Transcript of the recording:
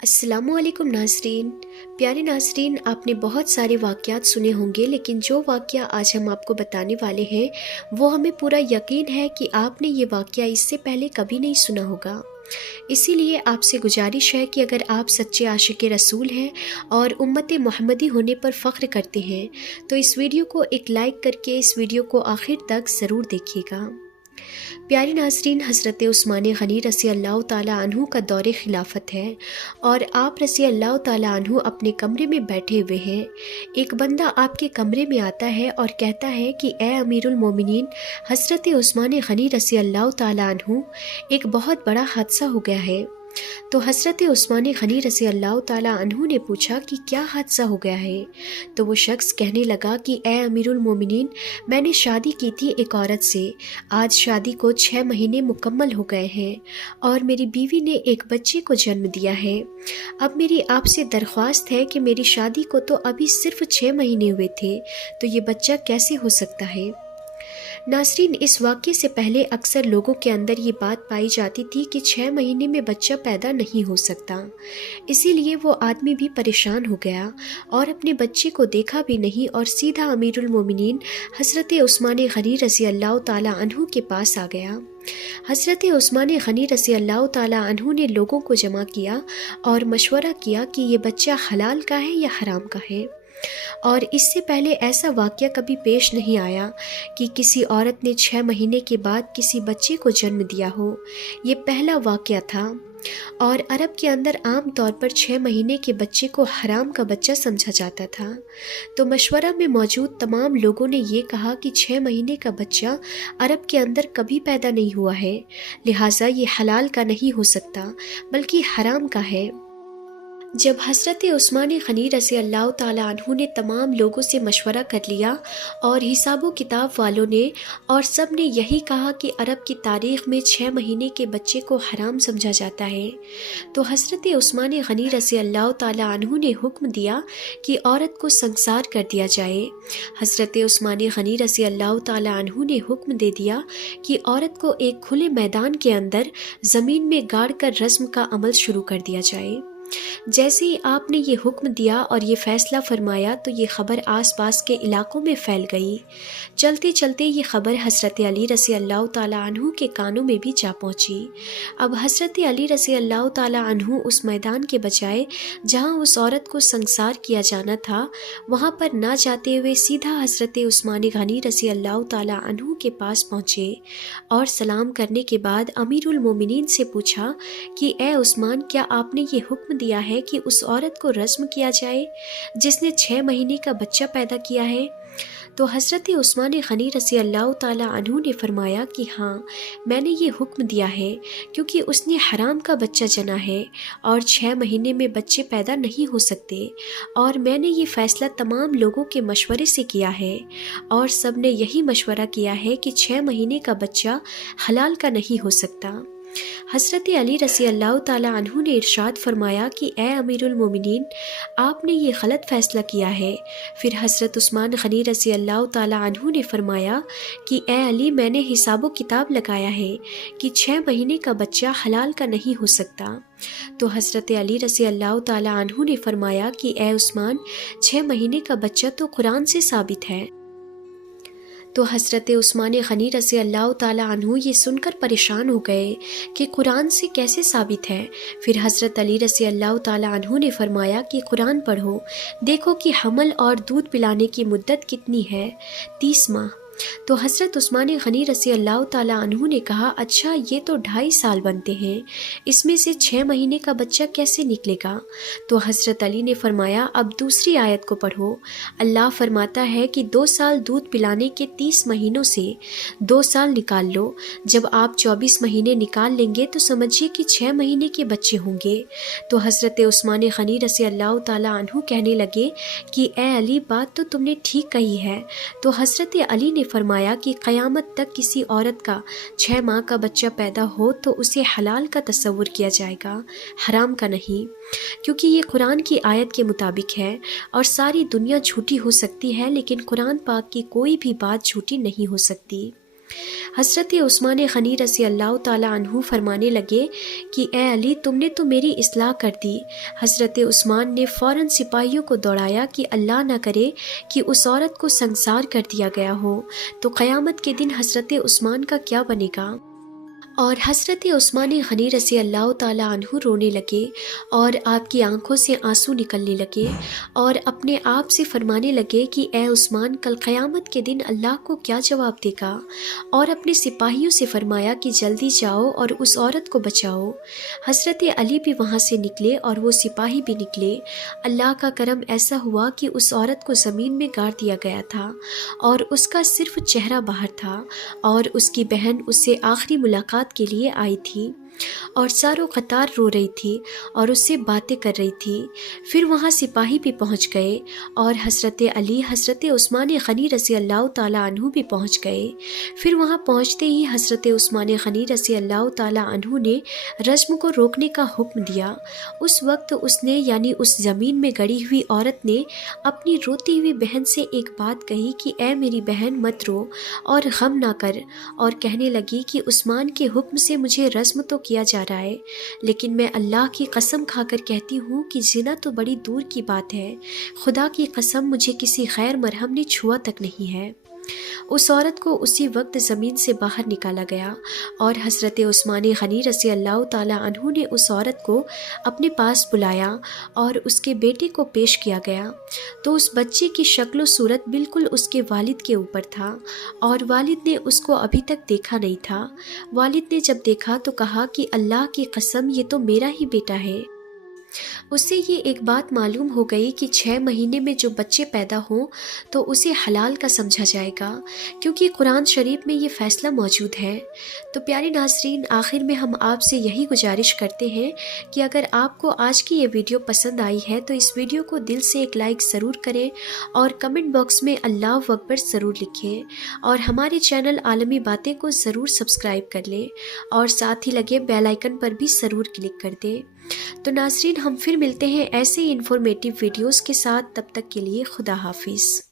अस्सलामु अलैकुम नाज़रीन। प्यारे नाज़रीन, आपने बहुत सारे वाक़यात सुने होंगे, लेकिन जो वाक़या आज हम आपको बताने वाले हैं वो हमें पूरा यकीन है कि आपने ये वाक़या इससे पहले कभी नहीं सुना होगा। इसीलिए आपसे गुजारिश है कि अगर आप सच्चे आशिक़ रसूल हैं और उम्मत मोहम्मदी होने पर फ़ख्र करते हैं तो इस वीडियो को एक लाइक करके इस वीडियो को आखिर तक ज़रूर देखिएगा। प्यारे नाज़रीन, हज़रत उस्मान गनी रज़ी अल्लाह ताला अन्हु का दौरे खिलाफत है और आप रज़ी अल्लाह ताला अन्हु अपने कमरे में बैठे हुए हैं। एक बंदा आपके कमरे में आता है और कहता है कि ए अमीरुल मोमिनीन, हज़रत उस्मान गनी रज़ी अल्लाह ताला अन्हु, एक बहुत बड़ा हादसा हो गया है। तो हज़रत उस्मान गनी रज़ी अल्लाह ताला अन्हु ने पूछा कि क्या हादसा हो गया है। तो वो शख्स कहने लगा कि ए अमीरुल मोमिनीन, मैंने शादी की थी एक औरत से। आज शादी को 6 महीने मुकम्मल हो गए हैं और मेरी बीवी ने एक बच्चे को जन्म दिया है। अब मेरी आपसे दरख्वास्त है कि मेरी शादी को तो अभी सिर्फ 6 महीने हुए थे, तो ये बच्चा कैसे हो सकता है। नाज़रीन, इस वाक़ये से पहले अक्सर लोगों के अंदर ये बात पाई जाती थी कि 6 महीने में बच्चा पैदा नहीं हो सकता। इसीलिए वो आदमी भी परेशान हो गया और अपने बच्चे को देखा भी नहीं और सीधा अमीरुल मोमिनीन हज़रत उस्मान गनी रज़ी अल्लाह ताला अन्हु के पास आ गया। हज़रत उस्मान गनी रज़ी अल्लाह ताला अन्हु ने लोगों को जमा किया और मशवरा किया कि ये बच्चा हलाल का है या हराम का है। और इससे पहले ऐसा वाक़या कभी पेश नहीं आया कि किसी औरत ने 6 महीने के बाद किसी बच्चे को जन्म दिया हो। ये पहला वाक़या था और अरब के अंदर आम तौर पर 6 महीने के बच्चे को हराम का बच्चा समझा जाता था। तो मशवरा में मौजूद तमाम लोगों ने ये कहा कि 6 महीने का बच्चा अरब के अंदर कभी पैदा नहीं हुआ है, लिहाजा ये हलाल का नहीं हो सकता बल्कि हराम का है। जब हज़रत उस्मान गनी रज़ी अल्लाह ताला अन्हु ने तमाम लोगों से मशवरा कर लिया और हिसाबो किताब वालों ने और सब ने यही कहा कि अरब की तारीख़ में 6 महीने के बच्चे को हराम समझा जाता है, तो हज़रत उस्मान गनी रज़ी अल्लाह ताला अन्हु ने हुक्म दिया कि औरत को संसार कर दिया जाए। हज़रत उस्मान गनी रज़ी अल्लाह ताला अन्हु ने हुक्म दे दिया कि औरत को एक खुले मैदान के अंदर ज़मीन में गाड़ कर रस्म का अमल शुरू कर दिया जाए। जैसे ही आपने ये हुक्म दिया और ये फ़ैसला फरमाया तो ये ख़बर आसपास के इलाकों में फैल गई। चलते चलते ये ख़बर हज़रत अली रज़ी अल्लाह ताला अन्हु के कानों में भी जा पहुँची। अब हज़रत अली रज़ी अल्लाह ताला अन्हु उस मैदान के बजाय जहाँ उस औरत को संसार किया जाना था वहाँ पर ना जाते हुए सीधा हज़रत उस्मान गनी रज़ी अल्लाह ताला अन्हु के पास पहुँचे और सलाम करने के बाद अमीरुल मोमिनीन से पूछा कि ए उस्मान, क्या आपने ये हुक्म दिया है कि उस औरत को रस्म किया जाए जिसने 6 महीने का बच्चा पैदा किया है। तो हज़रत उस्मान गनी रज़ी अल्लाह ताला अन्हु ने फरमाया कि हाँ, मैंने ये हुक्म दिया है क्योंकि उसने हराम का बच्चा जना है और 6 महीने में बच्चे पैदा नहीं हो सकते और मैंने ये फ़ैसला तमाम लोगों के मशवरे से किया है और सब ने यही मशवरा किया है कि 6 महीने का बच्चा हलाल का नहीं हो सकता। हज़रत अली रज़ी अल्लाह ताला अन्हु ने इरशाद फरमाया कि ए अमीरुल मोमिनीन, आपने ये गलत फ़ैसला किया है। फिर हज़रत उस्मान गनी रज़ी अल्लाह ताला अन्हु ने फरमाया कि ए अली, मैंने हिसाबो किताब लगाया है कि 6 महीने का बच्चा हलाल का नहीं हो सकता। तो हज़रत अली रज़ी अल्लाह ताला अन्हु ने फरमाया कि ए उस्मान, 6 महीने का बच्चा तो कुरान से साबित है। तो हज़रत उस्मान गनी रज़ी अल्लाह ताला अन्हु ये सुनकर परेशान हो गए कि कुरान से कैसे साबित है। फिर हज़रत अली रज़ी अल्लाह ताला अन्हु ने फरमाया कि कुरान पढ़ो, देखो कि हमल और दूध पिलाने की मुद्दत कितनी है, 30 माह। तो हज़रत उस्मान गनी रज़ी अल्लाह ताला अन्हु ने कहा, अच्छा ये तो 2.5 साल बनते हैं, इसमें से 6 महीने का बच्चा कैसे निकलेगा। तो हज़रत अली ने फरमाया, अब दूसरी आयत को पढ़ो। अल्लाह फरमाता है कि 2 साल दूध पिलाने के 30 महीनों से 2 साल निकाल लो। जब आप 24 महीने निकाल लेंगे तो समझिए कि 6 महीने के बच्चे होंगे। तो हज़रत उस्मान गनी रज़ी अल्लाह ताला अन्हु कहने लगे कि ए अली, बात तो तुमने ठीक कही है। तो हज़रत अली ने फरमाया कि क़यामत तक किसी औरत का 6 माह का बच्चा पैदा हो तो उसे हलाल का तस्वुर किया जाएगा, हराम का नहीं, क्योंकि ये कुरान की आयत के मुताबिक है और सारी दुनिया झूठी हो सकती है लेकिन कुरान पाक की कोई भी बात झूठी नहीं हो सकती। حضرت عثمان غنی رضی اللہ تعالیٰ عنہ فرمانے لگے کہ اے علی، تم نے تو میری اصلاح کر دی۔ حضرت عثمان نے فوراً سپاہیوں کو دوڑایا کہ اللہ نہ کرے کہ اس عورت کو سنسار کر دیا گیا ہو تو قیامت کے دن حضرت عثمان کا کیا بنے گا۔ اور حضرت عثمان غنی رضی اللہ تعالیٰ عنہ رونے لگے اور آپ کی آنکھوں سے آنسو نکلنے لگے اور اپنے آپ سے فرمانے لگے کہ اے عثمان، کل قیامت کے دن اللہ کو کیا جواب دے گا؟ اور اپنے سپاہیوں سے فرمایا کہ جلدی جاؤ اور اس عورت کو بچاؤ۔ حضرت علی بھی وہاں سے نکلے اور وہ سپاہی بھی نکلے۔ اللہ کا کرم ایسا ہوا کہ اس عورت کو زمین میں گاڑ دیا گیا تھا اور اس کا صرف چہرہ باہر تھا، اور اس کی بہن اس سے آخری ملاقات کے لیے آئی تھی اور ساروں قطار رو رہی تھی اور اس سے باتیں کر رہی تھی۔ پھر وہاں سپاہی بھی پہنچ گئے اور حضرت علی، حضرت عثمان غنی رضی اللہ تعالیٰ عنہ بھی پہنچ گئے۔ پھر وہاں پہنچتے ہی حضرت عثمان غنی رضی اللہ تعالیٰ عنہ نے رجم کو روکنے کا حکم دیا۔ اس وقت اس نے، یعنی اس زمین میں گڑی ہوئی عورت نے، اپنی روتی ہوئی بہن سے ایک بات کہی کہ اے میری بہن، مت رو اور غم نہ کر، اور کہنے لگی کہ عثمان کے حکم سے مجھے رجم تو کیا جا رہا ہے، لیکن میں اللہ کی قسم کھا کر کہتی ہوں کہ زنا تو بڑی دور کی بات ہے، خدا کی قسم مجھے کسی غیر مرحم نے چھوا تک نہیں ہے۔ اس عورت کو اسی وقت زمین سے باہر نکالا گیا اور حضرت عثمان غنی رضی اللہ تعالیٰ عنہ نے اس عورت کو اپنے پاس بلایا اور اس کے بیٹے کو پیش کیا گیا تو اس بچے کی شکل و صورت بالکل اس کے والد کے اوپر تھا، اور والد نے اس کو ابھی تک دیکھا نہیں تھا۔ والد نے جب دیکھا تو کہا کہ اللہ کی قسم، یہ تو میرا ہی بیٹا ہے۔ اس سے یہ ایک بات معلوم ہو گئی کہ 6 مہینے میں جو بچے پیدا ہوں تو اسے حلال کا سمجھا جائے گا، کیونکہ قرآن شریف میں یہ فیصلہ موجود ہے۔ تو پیارے ناظرین، آخر میں ہم آپ سے یہی گزارش کرتے ہیں کہ اگر آپ کو آج کی یہ ویڈیو پسند آئی ہے تو اس ویڈیو کو دل سے ایک لائک ضرور کریں اور کمنٹ باکس میں اللہ اکبر ضرور لکھیں، اور ہمارے چینل عالمی باتیں کو ضرور سبسکرائب کر لیں اور ساتھ ہی لگے بیل آئیکن پر بھی ضرور کلک کر دیں۔ تو ناظرین، ہم پھر ملتے ہیں ایسے ہی انفارمیٹیو ویڈیوز کے ساتھ، تب تک کے لیے خدا حافظ۔